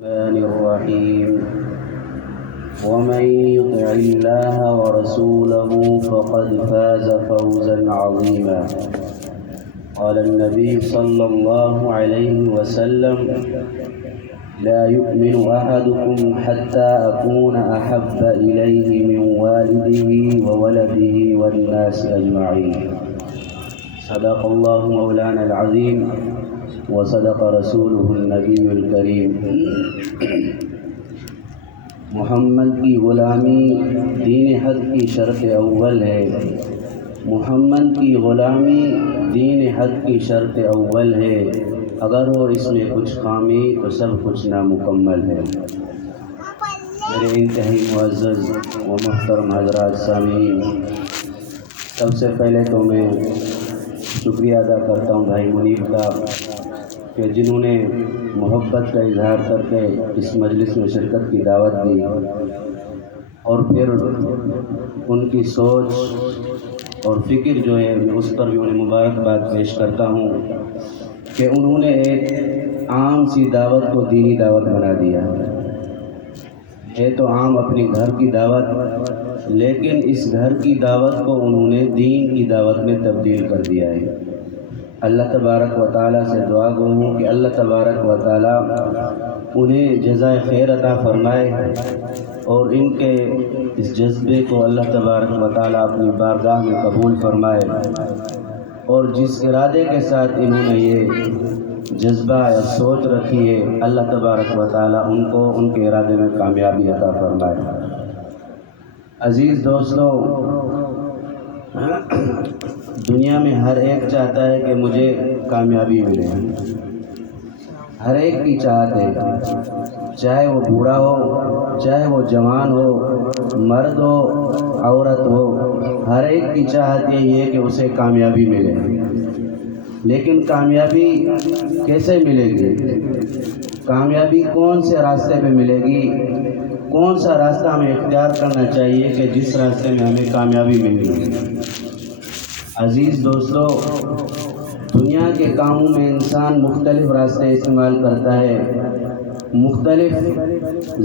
الرحمن الرحيم ومن يطع الله ورسوله فقد فاز فوزا عظيما. قال النبي صلى الله عليه وسلم: لا يؤمن أحدكم حتى أكون أحب إليه من والده وولده والناس أجمعين. صدق الله مولانا العظيم وصدق رسوله النبی الکریم. محمد کی غلامی دین حق کی شرط اول ہے. محمد کی غلامی دین حق کی شرط اول ہے. اگر ہو اس میں کچھ خامی تو سب کچھ نامکمل ہے. میرے انتہائی معزز و محترم حضرات سامعین، سب سے پہلے تو میں شکریہ ادا کرتا ہوں بھائی منیب کا کہ جنہوں نے محبت کا اظہار کر کے اس مجلس میں شرکت کی دعوت دی، اور پھر ان کی سوچ اور فکر جو ہے میں اس پر بھی انہیں مبارکباد پیش کرتا ہوں کہ انہوں نے ایک عام سی دعوت کو دینی دعوت بنا دیا ہے. تو عام اپنے گھر کی دعوت، لیکن اس گھر کی دعوت کو انہوں نے دین کی دعوت میں تبدیل کر دیا ہے. اللہ تبارک و تعالیٰ سے دعا گو ہوں کہ اللہ تبارک و تعالیٰ انہیں جزائے خیر عطا فرمائے، اور ان کے اس جذبے کو اللہ تبارک و تعالیٰ اپنی بارگاہ میں قبول فرمائے، اور جس ارادے کے ساتھ انہوں نے یہ جذبہ یا سوچ رکھی ہے اللہ تبارک و تعالیٰ ان کو ان کے ارادے میں کامیابی عطا فرمائے. عزیز دوستو، دنیا میں ہر ایک چاہتا ہے کہ مجھے کامیابی ملے. ہر ایک کی چاہت ہے، چاہے وہ بوڑھا ہو، چاہے وہ جوان ہو، مرد ہو، عورت ہو، ہر ایک کی چاہت یہی ہے کہ اسے کامیابی ملے. لیکن کامیابی کیسے ملے گی؟ کامیابی کون سے راستے پہ ملے گی؟ کون سا راستہ ہمیں اختیار کرنا چاہیے کہ جس راستے میں ہمیں کامیابی ملے؟ عزیز دوستو، دنیا کے کاموں میں انسان مختلف راستے استعمال کرتا ہے، مختلف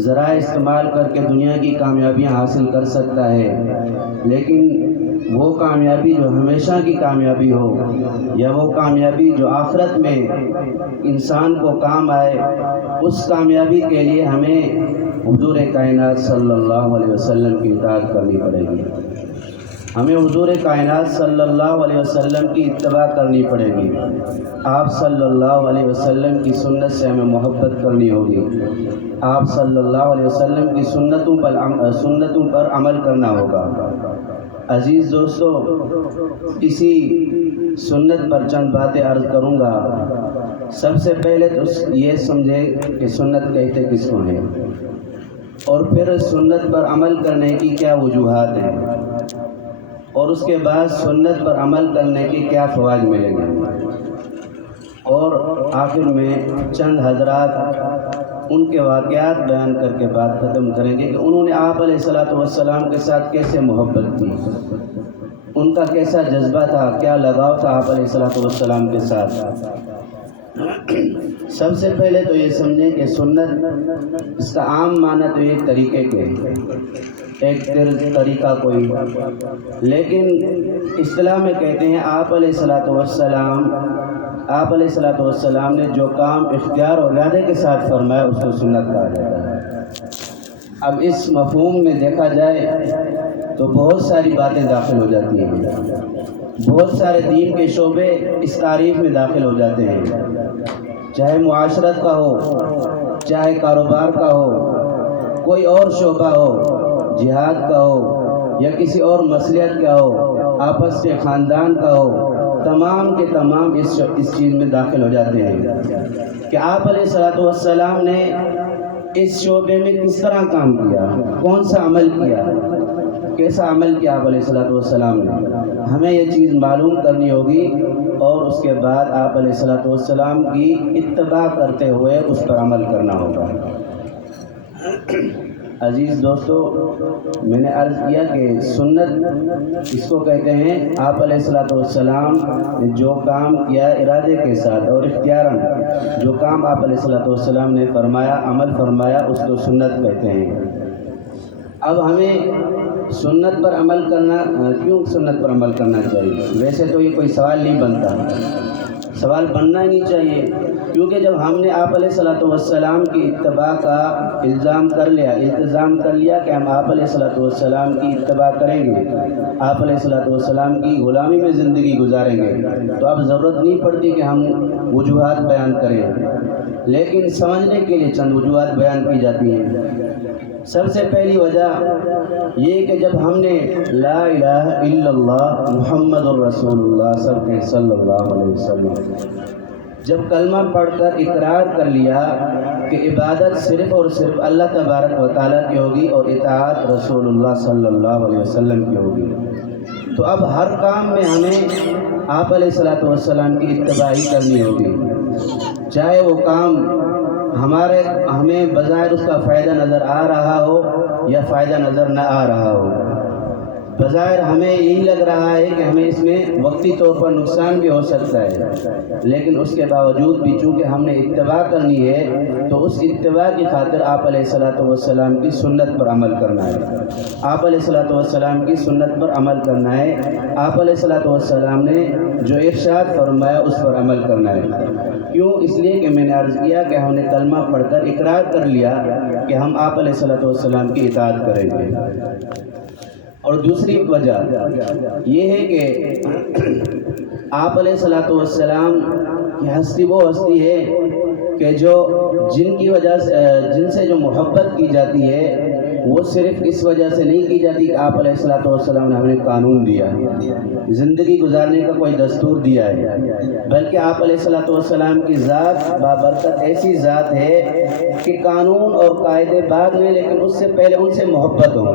ذرائع استعمال کر کے دنیا کی کامیابیاں حاصل کر سکتا ہے. لیکن وہ کامیابی جو ہمیشہ کی کامیابی ہو، یا وہ کامیابی جو آخرت میں انسان کو کام آئے، اس کامیابی کے لیے ہمیں حضور کائنات صلی اللہ علیہ وسلم کی اطاعت کرنی پڑے گی. ہمیں حضور کائنات صلی اللہ علیہ وسلم کی اتباع کرنی پڑے گی. آپ صلی اللہ علیہ وسلم کی سنت سے ہمیں محبت کرنی ہوگی. آپ صلی اللہ علیہ وسلم کی سنتوں پر عمل کرنا ہوگا. عزیز دوستو، اسی سنت پر چند باتیں عرض کروں گا. سب سے پہلے تو یہ سمجھے کہ سنت کہتے کس کو ہیں، اور پھر سنت پر عمل کرنے کی کیا وجوہات ہیں، اور اس کے بعد سنت پر عمل کرنے کے کیا فوائد ملیں گے، اور آخر میں چند حضرات ان کے واقعات بیان کر کے بات ختم کریں گے کہ انہوں نے آپ علیہ الصلوۃ والسلام کے ساتھ کیسے محبت کی، ان کا کیسا جذبہ تھا، کیا لگاؤ تھا آپ علیہ الصلوۃ والسلام کے ساتھ. سب سے پہلے تو یہ سمجھیں کہ سنت اس کا عام معنی تو یہ طریقے کے ایک طریقہ کوئی، لیکن اصطلاح میں کہتے ہیں آپ علیہ الصلوۃ والسلام نے جو کام اختیار اور ارادے کے ساتھ فرمایا اس کو سنت کہا جاتا ہے. اب اس مفہوم میں دیکھا جائے تو بہت ساری باتیں داخل ہو جاتی ہیں، بہت سارے دین کے شعبے اس تعریف میں داخل ہو جاتے ہیں، چاہے معاشرت کا ہو، چاہے کاروبار کا ہو، کوئی اور شعبہ ہو، جہاد کا ہو یا کسی اور مصلحت کا ہو، آپس کے خاندان کا ہو، تمام کے تمام اس چیز میں داخل ہو جاتے ہیں کہ آپ علیہ الصلوۃ والسلام نے اس شعبے میں کس طرح کام کیا، کون سا عمل کیا، کیسا عمل کیا آپ علیہ الصلوۃ والسلام نے. ہمیں یہ چیز معلوم کرنی ہوگی، اور اس کے بعد آپ علیہ الصلوۃ والسلام کی اتباع کرتے ہوئے اس پر عمل کرنا ہوگا. عزیز دوستو، میں نے عرض کیا کہ سنت اس کو کہتے ہیں آپ علیہ الصلوۃ والسلام نے جو کام کیا ارادے کے ساتھ اور اختیاراً جو کام آپ علیہ الصلوۃ والسلام نے فرمایا، عمل فرمایا، اس کو سنت کہتے ہیں۔ اب ہمیں سنت پر عمل کرنا، کیوں سنت پر عمل کرنا چاہیے؟ ویسے تو یہ کوئی سوال نہیں بنتا، سوال بننا ہی نہیں چاہیے، کیونکہ جب ہم نے آپ علیہ الصلوۃ والسلام کی اتباع کا التزام کر لیا کہ ہم آپ علیہ الصلوۃ والسلام کی اتباع کریں گے، آپ علیہ الصلوۃ والسلام کی غلامی میں زندگی گزاریں گے، تو اب ضرورت نہیں پڑتی کہ ہم وجوہات بیان کریں، لیکن سمجھنے کے لیے چند وجوہات بیان کی جاتی ہیں۔ سب سے پہلی وجہ یہ کہ جب ہم نے لا الہ الا اللہ محمد الرسول اللہ صلی اللہ علیہ وسلم جب کلمہ پڑھ کر اقرار کر لیا کہ عبادت صرف اور صرف اللہ تبارک و تعالیٰ کی ہوگی اور اطاعت رسول اللہ صلی اللہ علیہ وسلم کی ہوگی، تو اب ہر کام میں ہمیں آپ علیہ الصلوۃ والسلام کی اتباع ہی کرنی ہوگی، چاہے وہ کام ہمیں بظاہر اس کا فائدہ نظر آ رہا ہو یا فائدہ نظر نہ آ رہا ہو۔ بظاہر ہمیں یہی لگ رہا ہے کہ ہمیں اس میں وقتی طور پر نقصان بھی ہو سکتا ہے، لیکن اس کے باوجود بھی چونکہ ہم نے اتباع کرنی ہے تو اس اتباع کی خاطر آپ علیہ الصلوۃ والسلام کی سنت پر عمل کرنا ہے، آپ علیہ الصلوۃ والسلام کی سنت پر عمل کرنا ہے، آپ علیہ الصلوۃ والسلام نے جو ارشاد فرمایا اس پر عمل کرنا ہے۔ کیوں؟ اس لیے کہ میں نے عرض کیا کہ ہم نے کلمہ پڑھ کر اقرار کر لیا کہ ہم آپ علیہ الصلوۃ والسلام کی اطاعت کریں گے۔ اور دوسری وجہ یہ ہے کہ آپ علیہ الصلوۃ والسلام کی ہستی وہ ہستی ہے کہ جن سے جو محبت کی جاتی ہے وہ صرف اس وجہ سے نہیں کی جاتی کہ آپ علیہ الصلوۃ والسلام نے ہمیں قانون دیا، زندگی گزارنے کا کوئی دستور دیا ہے، بلکہ آپ علیہ الصلوۃ والسلام کی ذات بابرکت ایسی ذات ہے کہ قانون اور قاعدے بعد میں، لیکن اس سے پہلے ان سے محبت ہو،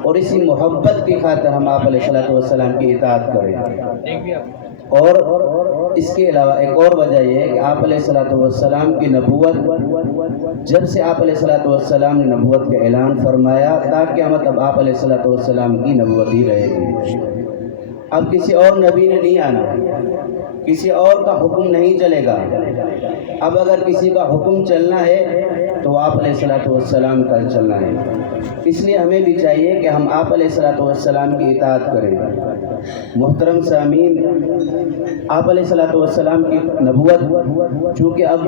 اور اسی محبت کی خاطر ہم آپ علیہ الصلوۃ والسلام کی اطاعت کریں۔ اور اس کے علاوہ ایک اور وجہ یہ ہے کہ آپ علیہ الصلوۃ والسلام کی نبوت، جب سے آپ علیہ الصلوۃ والسلام نے نبوت کا اعلان فرمایا تاکہ اب آپ علیہ الصلوۃ والسلام کی نبوت ہی رہے گی، اب کسی اور نبی نے نہیں آنا، کسی اور کا حکم نہیں چلے گا، اب اگر کسی کا حکم چلنا ہے تو آپ علیہ الصلوۃ والسلام کا چلنا ہے۔ اس لیے ہمیں بھی چاہیے کہ ہم آپ علیہ الصلوۃ والسلام کی اطاعت کریں۔ محترم سامعین، آپ علیہ الصلوۃ والسلام کی نبوت چونکہ اب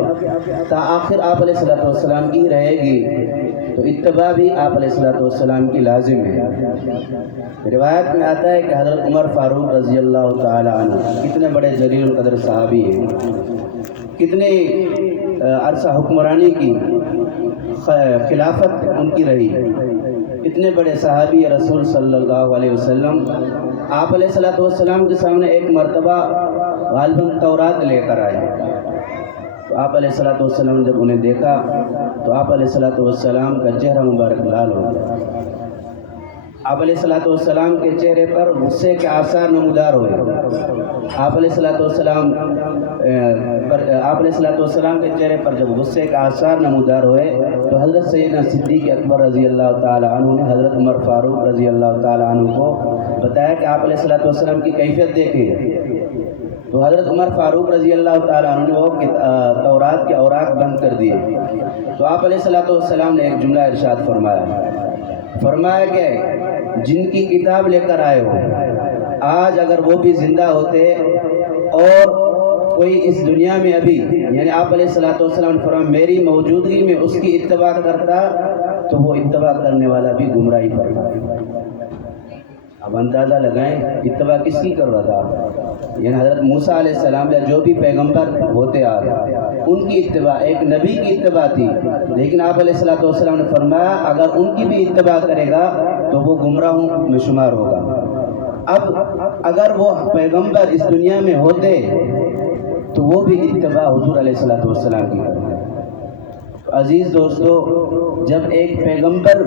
تاخیر آپ علیہ الصلوۃ والسلام کی رہے گی تو اتباع بھی آپ علیہ الصلوۃ والسلام کی لازم ہے۔ روایت میں آتا ہے کہ حضرت عمر فاروق رضی اللہ تعالی عنہ کتنے بڑے جلیل القدر صحابی ہیں، کتنے عرصہ حکمرانی کی، خلافت ان کی رہی، اتنے بڑے صحابی رسول صلی اللہ علیہ وسلم آپ علیہ الصلوۃ والسلام کے سامنے ایک مرتبہ غالباً تورات لے کر آئے، تو آپ علیہ الصلوۃ والسلام نے جب انہیں دیکھا تو آپ علیہ الصلوۃ والسلام کا چہرہ مبارک لال ہو گیا، آپ علیہ الصلوۃ والسلام کے چہرے پر غصے کے آثار نمودار ہوئے، آپ علیہ الصلوۃ والسلام کے چہرے پر جب غصے کے آثار نمودار ہوئے تو حضرت سیدنا صدیق اکبر رضی اللہ تعالی عنہ نے حضرت عمر فاروق رضی اللہ تعالی عنہ کو بتایا کہ آپ علیہ الصلوۃ والسلام کی کیفیت دیکھیں، تو حضرت عمر فاروق رضی اللہ تعالی عنہ نے وہ تورات کے اوراق بند کر دیے، تو آپ علیہ الصلوۃ والسلام نے ایک جملہ ارشاد فرمایا کہ جن کی کتاب لے کر آئے ہو، آج اگر وہ بھی زندہ ہوتے اور کوئی اس دنیا میں ابھی، یعنی آپ علیہ الصلوۃ والسلام نے فرمایا میری موجودگی میں اس کی اتباع کرتا تو وہ اتباع کرنے والا بھی گمراہی پر تھا۔ اب اندازہ لگائیں اتباع کس کی کر رہا تھا، یعنی حضرت موسیٰ علیہ السلام یا جو بھی پیغمبر ہوتے آ رہے ان کی اتباع، ایک نبی کی اتباع تھی، لیکن آپ علیہ الصلوۃ والسلام نے فرمایا اگر ان کی بھی اتباع کرے گا تو وہ گمراہوں میں شمار ہوگا۔ اب اگر وہ پیغمبر اس دنیا میں ہوتے تو وہ بھی اتباع حضور علیہ الصلوۃ والسلام کی کرتے۔ عزیز دوستو، جب ایک پیغمبر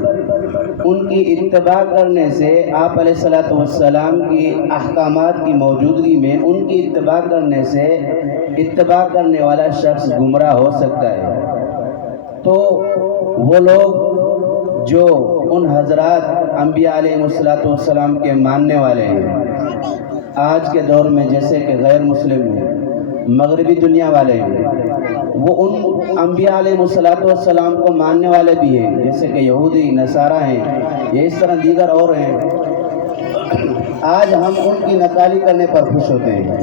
ان کی اتباع کرنے سے آپ علیہ الصلوۃ والسلام کی احکامات کی موجودگی میں ان کی اتباع کرنے سے اتباع کرنے والا شخص گمراہ ہو سکتا ہے، تو وہ لوگ جو ان حضرات انبیاء علیہ السلام کے ماننے والے ہیں، آج کے دور میں جیسے کہ غیر مسلم ہیں، مغربی دنیا والے ہیں، وہ ان انبیاء علیہ السلام کو ماننے والے بھی ہیں، جیسے کہ یہودی نصارہ ہیں، یہ اس طرح دیگر اور ہیں۔ آج ہم ان کی نقالی کرنے پر خوش ہوتے ہیں،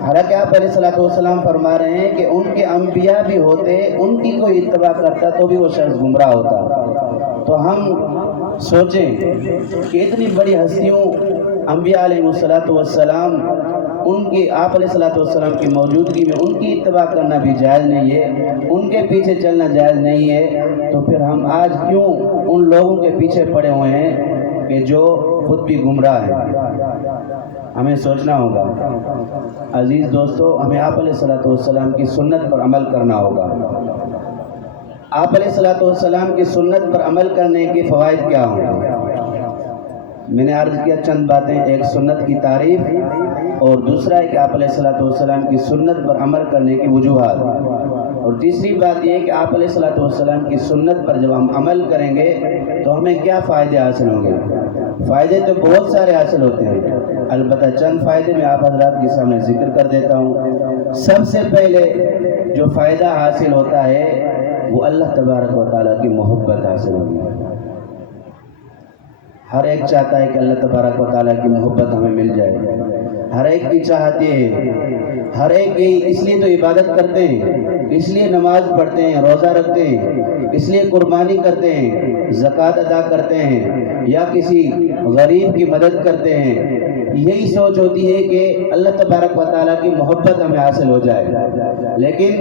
حالانکہ آپ علیہ السلام فرما رہے ہیں کہ ان کے انبیاء بھی ہوتے، ان کی کوئی اتباع کرتا تو بھی وہ شخص گمراہ ہوتا۔ تو ہم سوچیں کہ اتنی بڑی ہستیوں انبیاء علیہ السلام، ان کی آپ علیہ السلام کی موجودگی میں ان کی اتباع کرنا بھی جائز نہیں ہے، ان کے پیچھے چلنا جائز نہیں ہے، تو پھر ہم آج کیوں ان لوگوں کے پیچھے پڑے ہوئے ہیں کہ جو خود بھی گمراہ ہیں؟ ہمیں سوچنا ہوگا۔ عزیز دوستو، ہمیں آپ علیہ السلام کی سنت پر عمل کرنا ہوگا۔ آپ علیہ السلام کی سنت پر عمل کرنے کے فوائد کیا ہوں گے؟ میں نے عرض کیا چند باتیں، ایک سنت کی تعریف، اور دوسرا ہے کہ آپ علیہ السلام کی سنت پر عمل کرنے کی وجوہات، اور تیسری بات یہ ہے کہ آپ علیہ السلام کی سنت پر جب ہم عمل کریں گے تو ہمیں کیا فائدے حاصل ہوں گے۔ فائدے تو بہت سارے حاصل ہوتے ہیں، البتہ چند فائدے میں آپ حضرات کے سامنے ذکر کر دیتا ہوں۔ سب سے پہلے جو فائدہ حاصل ہوتا ہے وہ اللہ تبارک و تعالیٰ کی محبت حاصل ہوگی۔ ہر ایک چاہتا ہے کہ اللہ تبارک و تعالیٰ کی محبت ہمیں مل جائے، ہر ایک کی چاہتی ہے، ہر ایک اس لیے تو عبادت کرتے ہیں، اس لیے نماز پڑھتے ہیں، روزہ رکھتے ہیں، اس لیے قربانی کرتے ہیں، زکوٰۃ ادا کرتے ہیں، یا کسی غریب کی مدد کرتے ہیں۔ یہی سوچ ہوتی ہے کہ اللہ تبارک و تعالیٰ کی محبت ہمیں حاصل ہو جائے، لیکن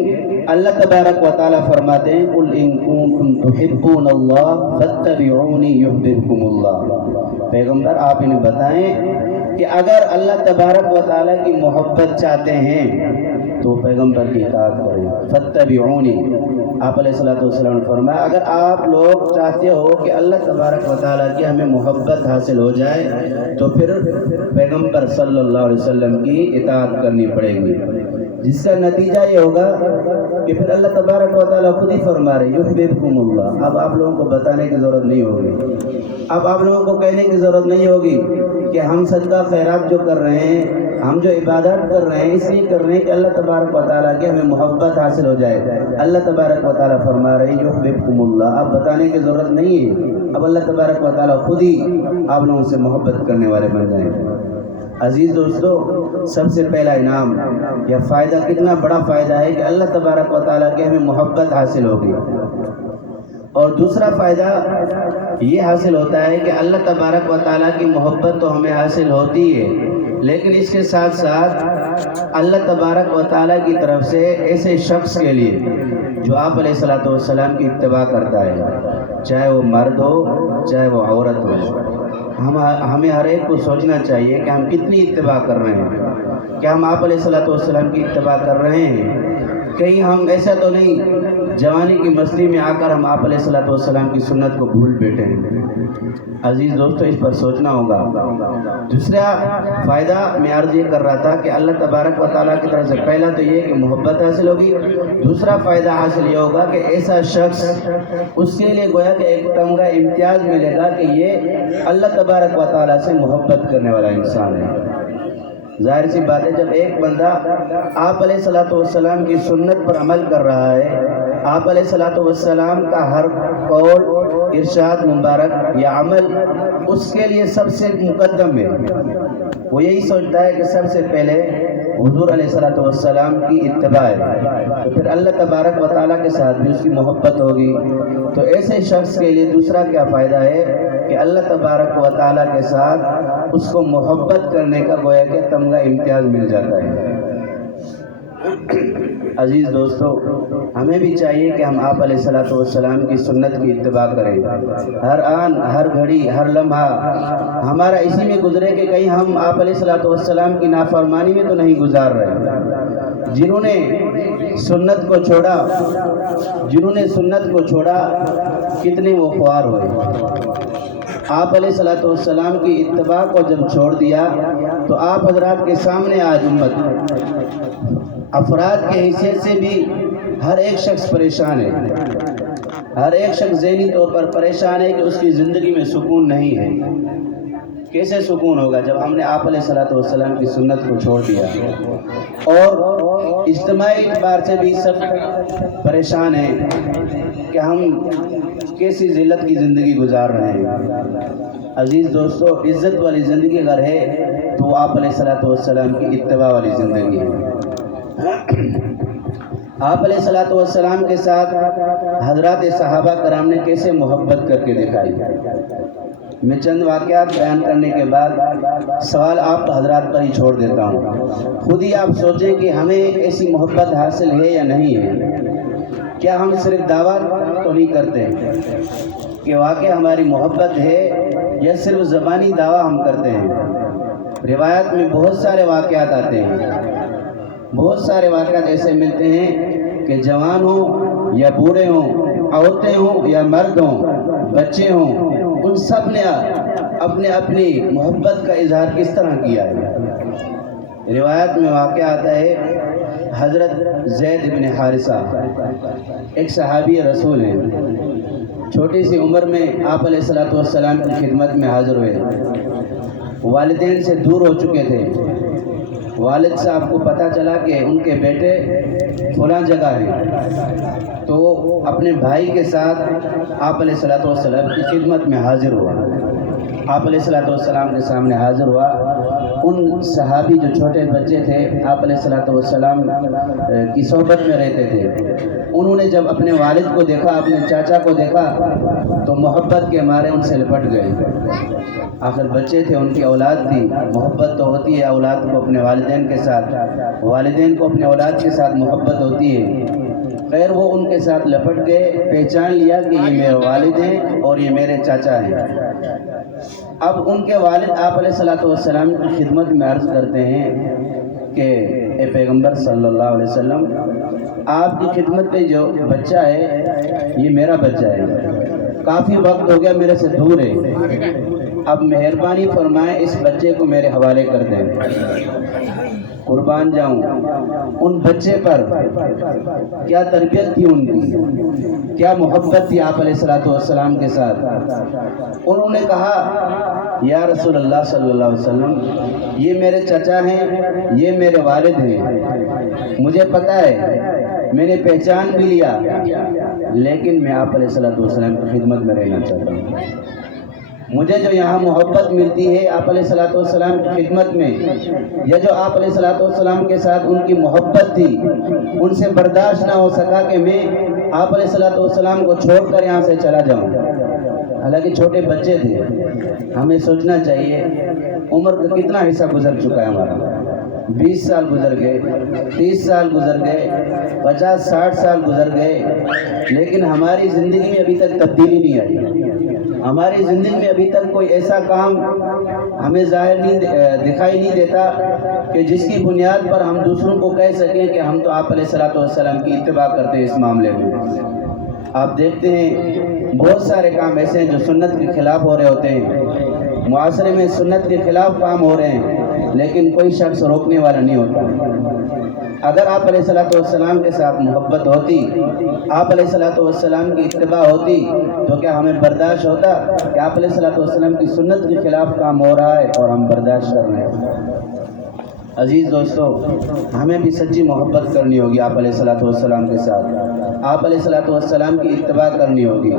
اللہ تبارک و تعالیٰ فرماتے ہیں قُلْ إِن كُنتُمْ تُحِبُّونَ اللَّهَ فَاتَّبِعُونِي يُحْبِبْكُمُ اللَّهُ۔ پیغمبر آپ انہیں بتائیں کہ اگر اللہ تبارک و تعالیٰ کی محبت چاہتے ہیں تو پیغمبر کی اطاعت کریں، فَاتَّبِعُونِی۔ آپ علیہ السلام نے فرمایا اگر آپ لوگ چاہتے ہو کہ اللہ تبارک و تعالیٰ کی ہمیں محبت حاصل ہو جائے تو پھر پیغمبر صلی اللہ علیہ وسلم کی اطاعت کرنی پڑے گی، جس کا نتیجہ یہ ہوگا کہ پھر اللہ تبارک و تعالیٰ خود ہی فرما رہے یحببکم اللہ۔ اب آپ لوگوں کو بتانے کی ضرورت نہیں ہوگی، اب آپ لوگوں کو کہنے کی ضرورت نہیں ہوگی کہ ہم صدقہ خیرات جو کر رہے ہیں، ہم جو عبادت کر رہے ہیں اس لیے کر رہے ہیں کہ اللہ تبارک و تعالیٰ کی ہمیں محبت حاصل ہو جائے۔ اللہ تبارک و تعالیٰ فرما رہے ہیں یحببکم اللہ، اب بتانے کی ضرورت نہیں ہے، اب اللہ تبارک و تعالیٰ خود ہی آپ لوگوں سے محبت کرنے والے بن جائیں۔ عزیز دوستو، سب سے پہلا انعام یا فائدہ، کتنا بڑا فائدہ ہے کہ اللہ تبارک و تعالیٰ کی ہمیں محبت حاصل ہوگی، اور دوسرا فائدہ یہ حاصل ہوتا ہے کہ اللہ تبارک و تعالیٰ کی محبت تو ہمیں حاصل ہوتی ہے، لیکن اس کے ساتھ ساتھ اللہ تبارک و تعالیٰ کی طرف سے ایسے شخص کے لیے جو آپ علیہ السلام کی اتباع کرتا ہے، چاہے وہ مرد ہو چاہے وہ عورت ہو، ہمیں ہر ایک کو سوچنا چاہیے کہ ہم کتنی اتباع کر رہے ہیں، کیا ہم آپ علیہ السلام کی اتباع کر رہے ہیں؟ کہیں ہم ایسا تو نہیں جوانی کی مستی میں آ کر ہم آپ علیہ السلام کی سنت کو بھول بیٹھے ہیں؟ عزیز دوستو، اس پر سوچنا ہوگا۔ دوسرا فائدہ میں عرض یہ کر رہا تھا کہ اللہ تبارک و تعالیٰ کی طرف سے پہلا تو یہ کہ محبت حاصل ہوگی، دوسرا فائدہ حاصل یہ ہوگا کہ ایسا شخص، اس کے لیے گویا کہ ایک تمغہ امتیاز ملے گا کہ یہ اللہ تبارک و تعالیٰ سے محبت کرنے والا انسان ہے۔ ظاہر سی بات ہے جب ایک بندہ آپ علیہ السلام کی سنت پر عمل کر رہا ہے، آپ علیہ السلام کا ہر قول، ارشاد مبارک یا عمل اس کے لیے سب سے مقدم ہے، وہ یہی سوچتا ہے کہ سب سے پہلے حضور علیہ السلام کی اتباع ہے، تو پھر اللہ تبارک و تعالیٰ کے ساتھ بھی اس کی محبت ہوگی۔ تو ایسے شخص کے لیے دوسرا کیا فائدہ ہے کہ اللہ تبارک و تعالیٰ کے ساتھ اس کو محبت کرنے کا گویا کہ تمغہ امتیاز مل جاتا ہے۔ عزیز دوستو، ہمیں بھی چاہیے کہ ہم آپ علیہ السلام کی سنت کی اتباع کریں، ہر آن ہر گھڑی ہر لمحہ ہمارا اسی میں گزرے کہ کہیں ہم آپ علیہ السلام کی نافرمانی میں تو نہیں گزار رہے۔ جنہوں نے سنت کو چھوڑا کتنے وہ خوار ہوئے۔ آپ علیہ السلام کی اتباع کو جب چھوڑ دیا تو آپ حضرات کے سامنے آج امت افراد کے حیثیت سے بھی ہر ایک شخص پریشان ہے۔ ہر ایک شخص ذہنی طور پر پریشان ہے کہ اس کی زندگی میں سکون نہیں ہے۔ کیسے سکون ہوگا جب ہم نے آپ علیہ الصلوۃ والسلام کی سنت کو چھوڑ دیا؟ اور اجتماعی اعتبار سے بھی سب پریشان ہیں کہ ہم کیسی ذلت کی زندگی گزار رہے ہیں۔ عزیز دوستو، عزت والی زندگی اگر ہے تو وہ آپ علیہ الصلوۃ والسلام کی اتباع والی زندگی ہے۔ آپ علیہ الصلوۃ والسلام کے ساتھ حضرات صحابہ کرام نے کیسے محبت کر کے دکھائی۔ میں چند واقعات بیان کرنے کے بعد سوال آپ حضرات پر ہی چھوڑ دیتا ہوں۔ خود ہی آپ سوچیں کہ ہمیں ایسی محبت حاصل ہے یا نہیں ہے۔ کیا ہم صرف دعویٰ تو نہیں کرتے کہ واقع ہماری محبت ہے، یا صرف زبانی دعویٰ ہم کرتے ہیں؟ روایت میں بہت سارے واقعات آتے ہیں، بہت سارے واقعات ایسے ملتے ہیں کہ جوان ہوں یا بوڑھے ہوں، عورتیں ہوں یا مرد ہوں، بچے ہوں، ان سب نے اپنے اپنی محبت کا اظہار کس طرح کیا ہے۔ روایت میں واقعہ آتا ہے، حضرت زید بن حارثہ ایک صحابی رسول ہیں، چھوٹی سی عمر میں آپ علیہ الصلوۃ والسلام کی خدمت میں حاضر ہوئے۔ والدین سے دور ہو چکے تھے۔ والد صاحب کو پتہ چلا کہ ان کے بیٹے فلاں جگہ ہیں، تو وہ اپنے بھائی کے ساتھ آپ علیہ الصلوۃ والسلام کی خدمت میں حاضر ہوا۔ آپ علیہ الصلوۃ والسلام کے سامنے حاضر ہوا۔ ان صحابی جو چھوٹے بچے تھے، آپ علیہ الصلوۃ والسلام کی صحبت میں رہتے تھے، انہوں نے جب اپنے والد کو دیکھا، اپنے چاچا کو دیکھا، تو محبت کے مارے ان سے لپٹ گئے۔ آخر بچے تھے، ان کی اولاد تھی، محبت تو ہوتی ہے اولاد کو اپنے والدین کے ساتھ، والدین کو اپنے اولاد کے ساتھ محبت ہوتی ہے۔ خیر وہ ان کے ساتھ لپٹ گئے، پہچان لیا کہ یہ میرے والد ہیں اور یہ میرے چاچا ہیں۔ اب ان کے والد آپ علیہ الصلوۃ والسلام کی خدمت میں عرض کرتے ہیں کہ اے پیغمبر صلی اللہ علیہ وسلم، آپ کی خدمت میں جو بچہ ہے یہ میرا بچہ ہے، کافی وقت ہو گیا میرے سے دور ہے، اب مہربانی فرمائیں اس بچے کو میرے حوالے کر دیں، قربان جاؤں۔ ان بچے پر کیا تربیت تھی، ان کی کیا محبت تھی آپ علیہ الصلوۃ والسلام کے ساتھ۔ انہوں نے کہا یا رسول اللہ صلی اللہ علیہ وسلم، یہ میرے چچا ہیں، یہ میرے والد ہیں، مجھے پتہ ہے، میں نے پہچان بھی لیا، لیکن میں آپ علیہ الصلوۃ والسلام کی خدمت میں رہنا چاہتا ہوں۔ مجھے جو یہاں محبت ملتی ہے آپ علیہ الصلوۃ والسلام کی خدمت میں، یا جو آپ علیہ الصلوۃ والسلام کے ساتھ ان کی محبت تھی، ان سے برداشت نہ ہو سکا کہ میں آپ علیہ الصلوۃ والسلام کو چھوڑ کر یہاں سے چلا جاؤں۔ حالانکہ چھوٹے بچے تھے، ہمیں سوچنا چاہیے عمر کا کتنا حصہ گزر چکا ہے ہمارا، 20 سال گزر گئے، 30 سال گزر گئے، 50-60 سال گزر گئے، لیکن ہماری زندگی میں ابھی تک تبدیلی نہیں آئی۔ ہماری زندگی میں ابھی تک کوئی ایسا کام ہمیں دکھائی نہیں دیتا کہ جس کی بنیاد پر ہم دوسروں کو کہہ سکیں کہ ہم تو آپ علیہ الصلوۃ والسلام کی اتباع کرتے ہیں اس معاملے میں۔ آپ دیکھتے ہیں بہت سارے کام ایسے ہیں جو سنت کے خلاف ہو رہے ہوتے ہیں، معاشرے میں سنت کے خلاف کام ہو رہے ہیں، لیکن کوئی شخص روکنے والا نہیں ہوتا۔ اگر آپ علیہ الصلوۃ والسلام کے ساتھ محبت ہوتی، آپ علیہ الصلوۃ والسلام کی اتباع ہوتی، تو کیا ہمیں برداشت ہوتا کہ آپ علیہ الصلوۃ والسلام کی سنت کے خلاف کام ہو رہا ہے اور ہم برداشت کر رہے ہیں؟ عزیز دوستو، ہمیں بھی سچی محبت کرنی ہوگی آپ علیہ الصلوۃ والسلام کے ساتھ، آپ علیہ الصلوۃ والسلام کی اتباع کرنی ہوگی۔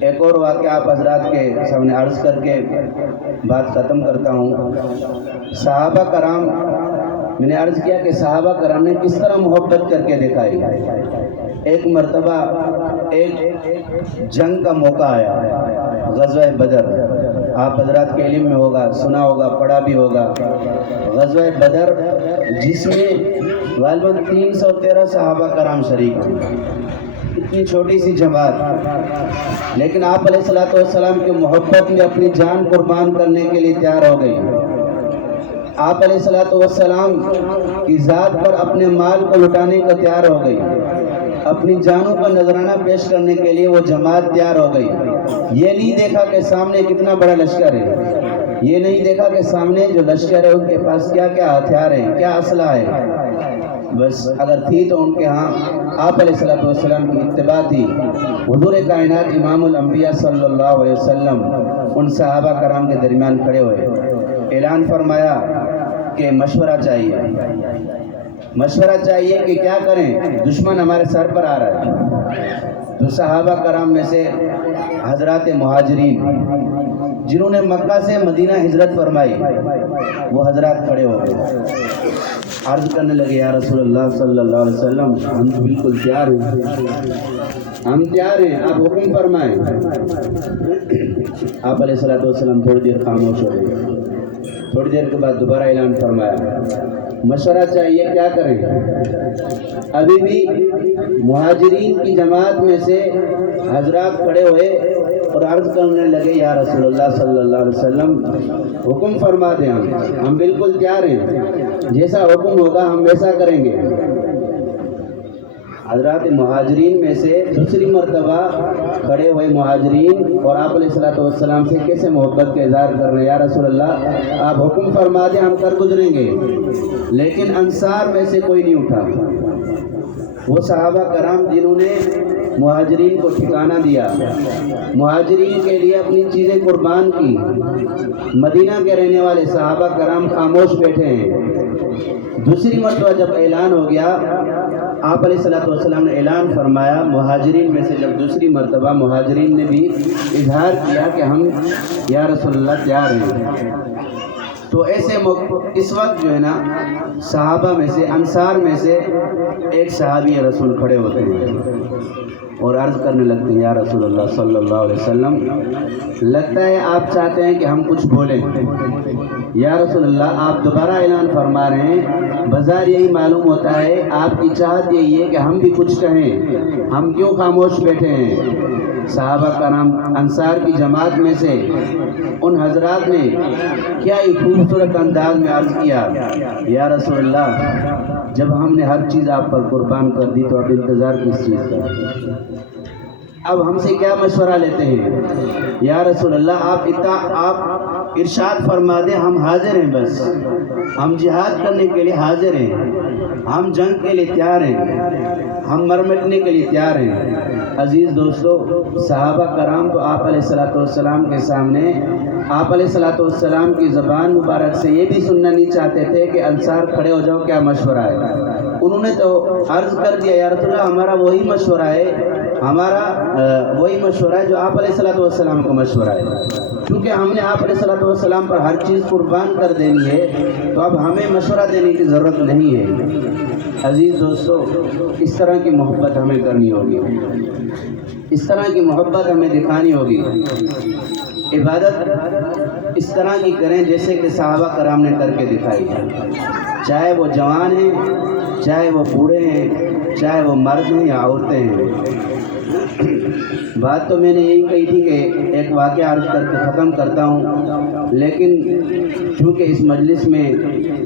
ایک اور واقعہ آپ حضرات کے سامنے عرض کر کے بات ختم کرتا ہوں۔ صحابہ کرام، میں نے عرض کیا کہ صحابہ کرام نے کس طرح محبت کر کے دکھائی۔ ایک مرتبہ ایک جنگ کا موقع آیا، غزوہ بدر، آپ حضرات کے علم میں ہوگا، سنا ہوگا، پڑھا بھی ہوگا۔ غزوہ بدر جس میں غالباً 313 صحابہ کرام شریک ہیں، اتنی چھوٹی سی جماعت، لیکن آپ علیہ الصلوۃ والسلام کی محبت میں اپنی جان قربان کرنے کے لیے تیار ہو گئی۔ آپ علیہ الصلوۃ والسلام کی ذات پر اپنے مال کو لٹانے کو تیار ہو گئی، اپنی جانوں کا نذرانہ پیش کرنے کے لیے وہ جماعت تیار ہو گئی۔ یہ نہیں دیکھا کہ سامنے کتنا بڑا لشکر ہے، یہ نہیں دیکھا کہ سامنے جو لشکر ہے ان کے پاس کیا کیا ہتھیار ہیں، کیا اسلحہ ہے، بس اگر تھی تو ان کے ہاں آپ علیہ الصلوۃ والسلام کی اتباع تھی۔ حضور کائنات امام الانبیاء صلی اللہ علیہ وسلم ان صحابہ کرام کے درمیان کھڑے ہوئے، اعلان فرمایا کہ مشورہ چاہیے کہ کیا کریں، دشمن ہمارے سر پر آ رہا ہے۔ تو صحابہ کرام میں سے حضرات مہاجرین جنہوں نے مکہ سے مدینہ ہجرت فرمائی، وہ حضرات کھڑے ہو گئے، عرض کرنے لگے یا رسول اللہ صلی اللہ علیہ وسلم ہم تو بالکل تیار ہیں، آپ حکم فرمائیں۔ آپ علیہ الصلوۃ والسلام تھوڑی دیر خاموش ہو گئے، تھوڑی دیر کے بعد دوبارہ اعلان فرمایا مشورہ چاہیے کیا کریں۔ ابھی بھی مہاجرین کی جماعت میں سے حضرات کھڑے ہوئے اور عرض کرنے لگے یا رسول اللہ صلی اللہ علیہ وسلم حکم فرما دیں، ہم بالکل تیار ہیں، جیسا حکم ہوگا ہم ویسا کریں گے۔ حضرات مہاجرین میں سے دوسری مرتبہ کھڑے ہوئے مہاجرین اور آپ علیہ الصلوۃ والسلام سے کیسے محبت کا اظہار کر رہے ہیں، یا رسول اللہ آپ حکم فرما دیں ہم کر گزریں گے۔ لیکن انصار میں سے کوئی نہیں اٹھا، وہ صحابہ کرام جنہوں نے مہاجرین کو ٹھکانہ دیا، مہاجرین کے لیے اپنی چیزیں قربان کی، مدینہ کے رہنے والے صحابہ کرام خاموش بیٹھے ہیں۔ دوسری مرتبہ جب اعلان ہو گیا، آپ علیہ الصلوۃ والسلام نے اعلان فرمایا، مہاجرین میں سے جب دوسری مرتبہ مہاجرین نے بھی اظہار کیا کہ ہم یا رسول اللہ تیار ہیں، تو ایسے اس وقت جو ہے نا صحابہ میں سے انصار میں سے ایک صحابی رسول کھڑے ہوتے ہیں اور عرض کرنے لگتے ہیں یا رسول اللہ صلی اللہ علیہ وسلم لگتا ہے آپ چاہتے ہیں کہ ہم کچھ بولیں، یا رسول اللہ آپ دوبارہ اعلان فرما رہے ہیں، بظاہر یہی معلوم ہوتا ہے آپ کی چاہت یہی ہے کہ ہم بھی کچھ کہیں، ہم کیوں خاموش بیٹھے ہیں۔ صحابہ کرام انصار کی جماعت میں سے ان حضرات نے کیا ایک خوبصورت انداز میں عرض کیا یا رسول اللہ جب ہم نے ہر چیز آپ پر قربان کر دی تو اب انتظار کس چیز کا، اب ہم سے کیا مشورہ لیتے ہیں، یا رسول اللہ آپ ارشاد فرما دیں ہم حاضر ہیں، بس ہم جہاد کرنے کے لیے حاضر ہیں، ہم جنگ کے لیے تیار ہیں، ہم مر مٹنے کے لیے تیار ہیں۔ عزیز دوستو، صحابہ کرام تو آپ علیہ الصلوۃ والسلام کے سامنے آپ علیہ الصلوۃ والسلام کی زبان مبارک سے یہ بھی سننا نہیں چاہتے تھے کہ انصار کھڑے ہو جاؤ کیا مشورہ ہے۔ انہوں نے تو عرض کر دیا یا رسول اللہ ہمارا وہی مشورہ ہے جو آپ علیہ الصلوۃ والسلام کا مشورہ ہے، کیونکہ ہم نے آپ علیہ الصلوۃ والسلام پر ہر چیز قربان کر دینی ہے، تو اب ہمیں مشورہ دینے کی ضرورت نہیں ہے۔ عزیز دوستو، اس طرح کی محبت ہمیں کرنی ہوگی، اس طرح کی محبت ہمیں دکھانی ہوگی۔ عبادت اس طرح کی کریں جیسے کہ صحابہ کرام نے کر کے دکھائی، چاہے وہ جوان ہیں، چاہے وہ بوڑھے ہیں، چاہے وہ مرد ہیں یا عورتیں ہیں۔ بات تو میں نے یہی کہی تھی کہ ایک واقعہ عرض کر کے ختم کرتا ہوں، لیکن چونکہ اس مجلس میں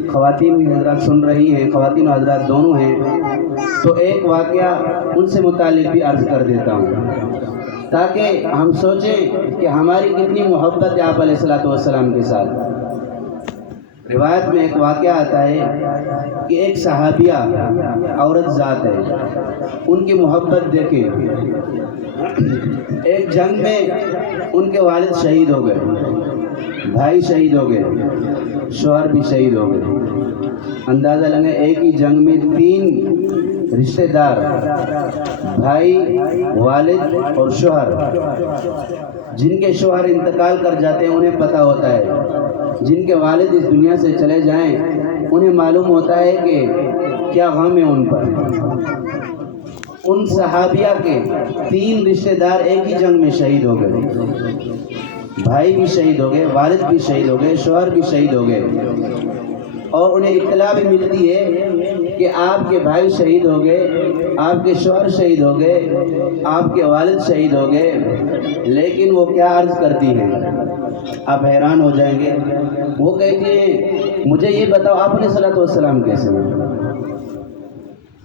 خواتین بھی حضرات سن رہی ہیں، خواتین و حضرات دونوں ہیں، تو ایک واقعہ ان سے متعلق بھی عرض کر دیتا ہوں تاکہ ہم سوچیں کہ ہماری کتنی محبت ہے آپ علیہ الصلوۃ والسلام کے ساتھ۔ روایت میں ایک واقعہ آتا ہے کہ ایک صحابیہ عورت ذات ہے، ان کی محبت دیکھیں، ایک جنگ میں ان کے والد شہید ہو گئے، بھائی شہید ہو گئے، شوہر بھی شہید ہو گئے۔ اندازہ لگے ایک ہی جنگ میں 3 رشتہ دار، بھائی، والد اور شوہر، جن کے شوہر انتقال کر جاتے ہیں انہیں پتہ ہوتا ہے، جن کے والد اس دنیا سے چلے جائیں انہیں معلوم ہوتا ہے کہ کیا غم ہے ان پر۔ ان صحابیہ کے 3 رشتہ دار ایک ہی جنگ میں شہید ہو گئے، بھائی بھی شہید ہو گئے، والد بھی شہید ہو گئے، شوہر بھی شہید ہو گئے، اور انہیں اطلاع بھی ملتی ہے کہ آپ کے بھائی شہید ہو گئے، آپ کے شوہر شہید ہو گئے، آپ کے والد شہید ہو گئے، لیکن وہ کیا عرض کرتی ہیں، آپ حیران ہو جائیں گے۔ وہ کہتی ہیں مجھے یہ بتاؤ آپ علیہ الصلوۃ والسلام کیسے ہیں؟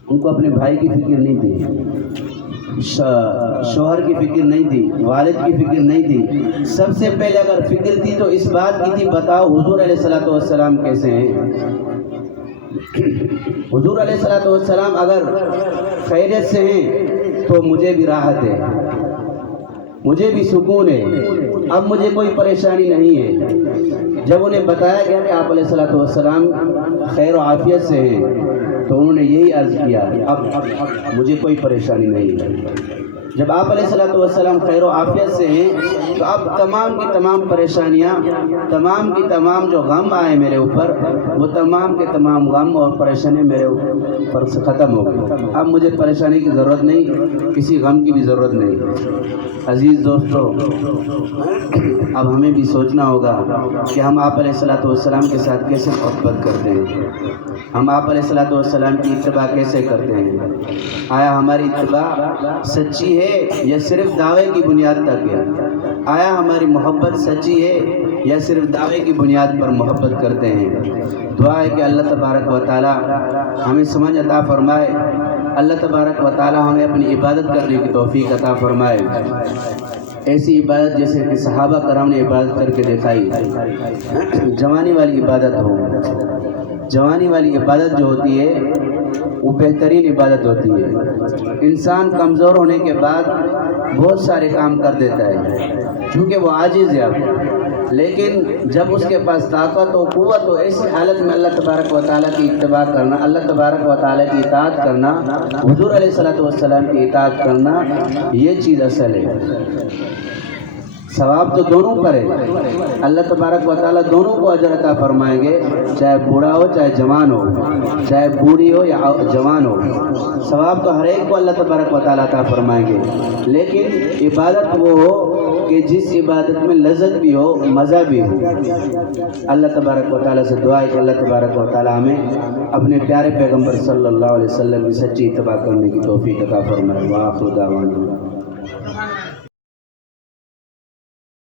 ان کو اپنے بھائی کی فکر نہیں تھی، شوہر کی فکر نہیں تھی، والد کی فکر نہیں تھی، سب سے پہلے اگر فکر تھی تو اس بات کی تھی بتاؤ حضور علیہ الصلوۃ والسلام کیسے ہیں۔ حضور علیہ الصلوۃ والسلام اگر خیریت سے ہیں تو مجھے بھی راحت ہے، مجھے بھی سکون ہے، اب مجھے کوئی پریشانی نہیں ہے۔ جب انہیں بتایا گیا کہ آپ علیہ الصلوۃ والسلام خیر و عافیت سے ہیں تو انہوں نے یہی عرض کیا اب مجھے کوئی پریشانی نہیں ہے۔ جب آپ علیہ الصلوۃ والسلام خیر و عافیت سے ہیں تو اب تمام کی تمام پریشانیاں، تمام کی تمام جو غم آئے میرے اوپر، وہ تمام کے تمام غم اور پریشانی میرے اوپر سے ختم ہو گئی۔ اب مجھے پریشانی کی ضرورت نہیں، کسی غم کی بھی ضرورت نہیں۔ عزیز دوستو، اب ہمیں بھی سوچنا ہوگا کہ ہم آپ علیہ الصلوۃ والسلام کے ساتھ کیسے محبت کرتے ہیں، ہم آپ علیہ الصلوۃ والسلام کی اتباع کیسے کرتے ہیں۔ آیا ہماری اتباع سچی ہے یا صرف دعوے کی بنیاد تک ہے؟ آیا ہماری محبت سچی ہے یا صرف دعوے کی بنیاد پر محبت کرتے ہیں؟ دعا ہے کہ اللہ تبارک و تعالی ہمیں سمجھ عطا فرمائے، اللہ تبارک و تعالی ہمیں اپنی عبادت کرنے کی توفیق عطا فرمائے، ایسی عبادت جیسے کہ صحابہ کرام نے عبادت کر کے دکھائی، جوانی والی عبادت ہو۔ جوانی والی عبادت جو ہوتی ہے وہ بہترین عبادت ہوتی ہے۔ انسان کمزور ہونے کے بعد بہت سارے کام کر دیتا ہے کیونکہ وہ عاجز ہے اب، لیکن جب اس کے پاس طاقت و قوت ہو، ایسی حالت میں اللہ تبارک و تعالیٰ کی اتباع کرنا، اللہ تبارک و تعالیٰ کی اطاعت کرنا، حضور علیہ الصلوۃ والسلام کی اطاعت کرنا، یہ چیز اصل ہے۔ ثواب تو دونوں پر ہے، اللہ تبارک و تعالیٰ دونوں کو اجر عطا فرمائیں گے، چاہے بوڑھا ہو چاہے جوان ہو، چاہے بوڑھی ہو یا جوان ہو، ثواب تو ہر ایک کو اللہ تبارک و تعالیٰ عطا فرمائیں گے۔ لیکن عبادت وہ ہو کہ جس عبادت میں لذت بھی ہو، مزہ بھی ہو۔ اللہ تبارک و تعالیٰ سے دعا ہے کہ اللہ تبارک و تعالیٰ ہمیں اپنے پیارے پیغمبر صلی اللہ علیہ وسلم کی سچی اتباع کرنے کی توفیق عطا فرمائے۔ وآخر دعوانا